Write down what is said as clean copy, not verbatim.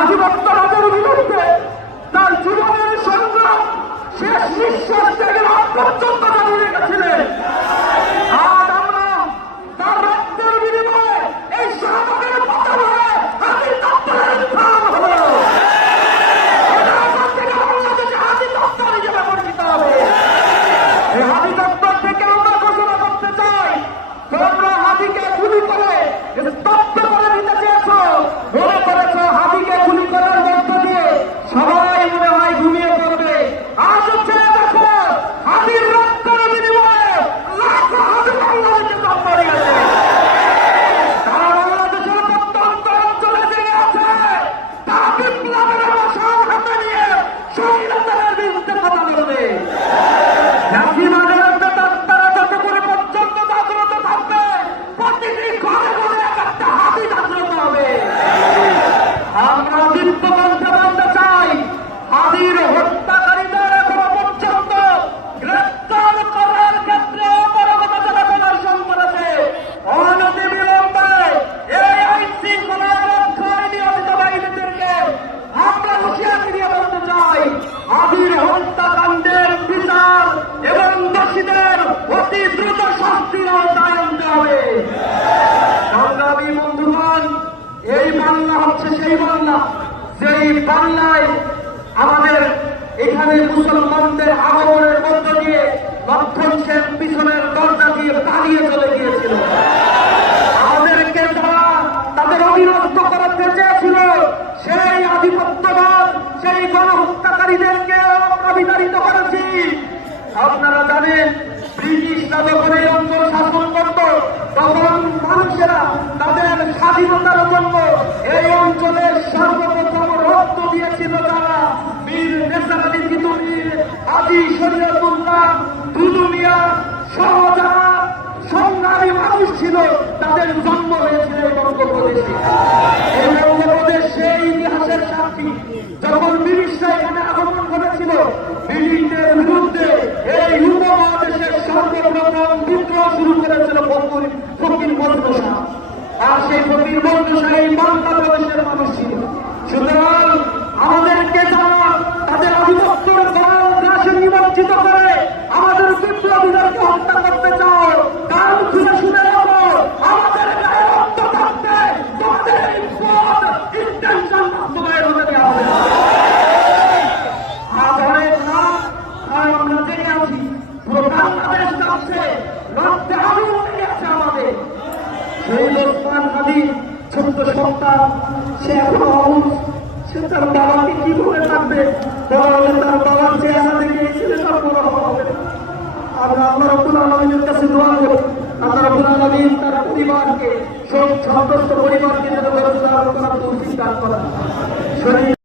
আধিপত্যবাদের বিরুদ্ধে তার জীবনের সংগ্রাম শেষ নিঃশ্বাস থেকে রাত পর্যন্ত চালিয়ে রেখেছিলেন। আজ আমরা তার রক্তের বিনিময়ে এই শাহবাগের পতন হয়ে হাতির দপ্তরের স্থান হলো। এটা এখন থেকে বাংলাদেশে হাতি দপ্তর হিসেবে পরিচিত হবে। এই হাতি দপ্তর থেকে আমরা ঘোষণা করতে চাই, তোমরা হাতিকে গুলি করে স্তব্ধ করে দিতে চেয়েছ, মনে করেছ হাতিকে গুলি করার মধ্য দিয়ে সবাই মনে হয় ঘুমিয়ে পড়বে। আজ হচ্ছে দেখো, হাতির রক্তের বিনিময়ে লাখো হাতি বাংলাদেশে জন্ম নিয়েছে। তারা বাংলাদেশের প্রত্যন্ত অঞ্চলে জেগে আছে, তারা বিপ্লবের মশাল হাতে নিয়ে স্বাধীনতার বিরুদ্ধে কথা বলবে। তারা যত করে পর্যন্ত জাগ্রত থাকবে, প্রতিটি ঘরে ঘরে একটা হাতি জাগ্রত হবে। আমরা দীপ্তকণ্ঠে বলতে চাই, হাতির হত্যাকারীদের এখনো পর্যন্ত গ্রেপ্তার করার ক্ষেত্রে অপারগতা যারা প্রদর্শন করেছে, অনতি বিলম্বে এই আইন শৃঙ্খলা রক্ষায় নিয়োজিত বাহিনীদেরকে আমরা হুঁশিয়ারি দিয়ে বলতে চাই, হাতির হত্যাকাণ্ডের বিচার এবং দোষীদের অতি দ্রুত শাস্তির আওতায় আনতে হবে। সংগ্রামী বন্ধুগণ, এই বাংলা হচ্ছে সেই বাংলা, যেই বাংলায় আমাদের এখানে মুসলমানদের আগমনের মধ্য দিয়ে লক্ষণ সেন পিছনের দরজা দিয়ে পালিয়ে চলে গিয়েছিল। আমাদেরকে তারা তাদের অধীনস্থ করাতে চেয়েছিল, সেই আধিপত্যবাদ, সেই গণহত্যাকারীদেরকে আমরা বিতাড়িত করেছি। আপনারা জানেন, ব্রিটিশরা যখন এই অঞ্চল শাসন করত, তখন মানুষেরা তাদের স্বাধীনতার জন্য এই অঞ্চলের সর্বপ্রথম রক্ত দিয়েছিল যারা বীর নেসার আলী তিতুমীর, হাজী শরীয়তুল্লাহ, দুদু মিয়া সহ যারা সংগ্রামী মানুষ ছিল, তাদের জন্ম হয়েছিল এই বঙ্গপ্রদেশে। এই বঙ্গপ্রদেশ সেই ইতিহাসের সাক্ষী। যখন ব্রিটিশরা এখানে আগমন করেছিল, ব্রিটিশদের বিরুদ্ধে এই উপমহাদেশের সর্বপ্রথম বিদ্রোহ শুরু করেছিল ফকির বন্ধু শাহ। আর সেই ফকির বন্ধু শাহ এই বাংলাদেশের মানুষ ছিল। সুতরাং আমাদেরকে যারা তাদের আধিপত্যের গ্রাসে নিমজ্জিত করে আমাদের বিপ্লবীদেরকে হত্যা করতে চাও, কারণ খুলে শুনে যাবো, আমাদের গায়ে রক্ত থাকতে তোমাদের এই পথ ইন্টেনশন বাস্তবায়ন হতে দেওয়া হবে না। আজ অনেক রাত আর আমরা জেগে আছি, পুরো বাংলাদেশ কাঁপছে, রক্তে আগুন লেগে আছে আমাদের। সেই ওসমান হাদি ছোট্ট সন্তান, সে এখনো অবুঝ, সে তার বাবাকে কি করে থাকবে, বড় হলে তার বাবার যে আশা দেখে এই ছেলেটার বড় হবে। আমরা আল্লাহ রাব্বুল আলামিনের কাছে দোয়া করি, আল্লাহ রাব্বুল আলামিন তার পরিবারকে, সব সন্তুষ্ট পরিবারকে যেন করার তৌফিক দান করেন।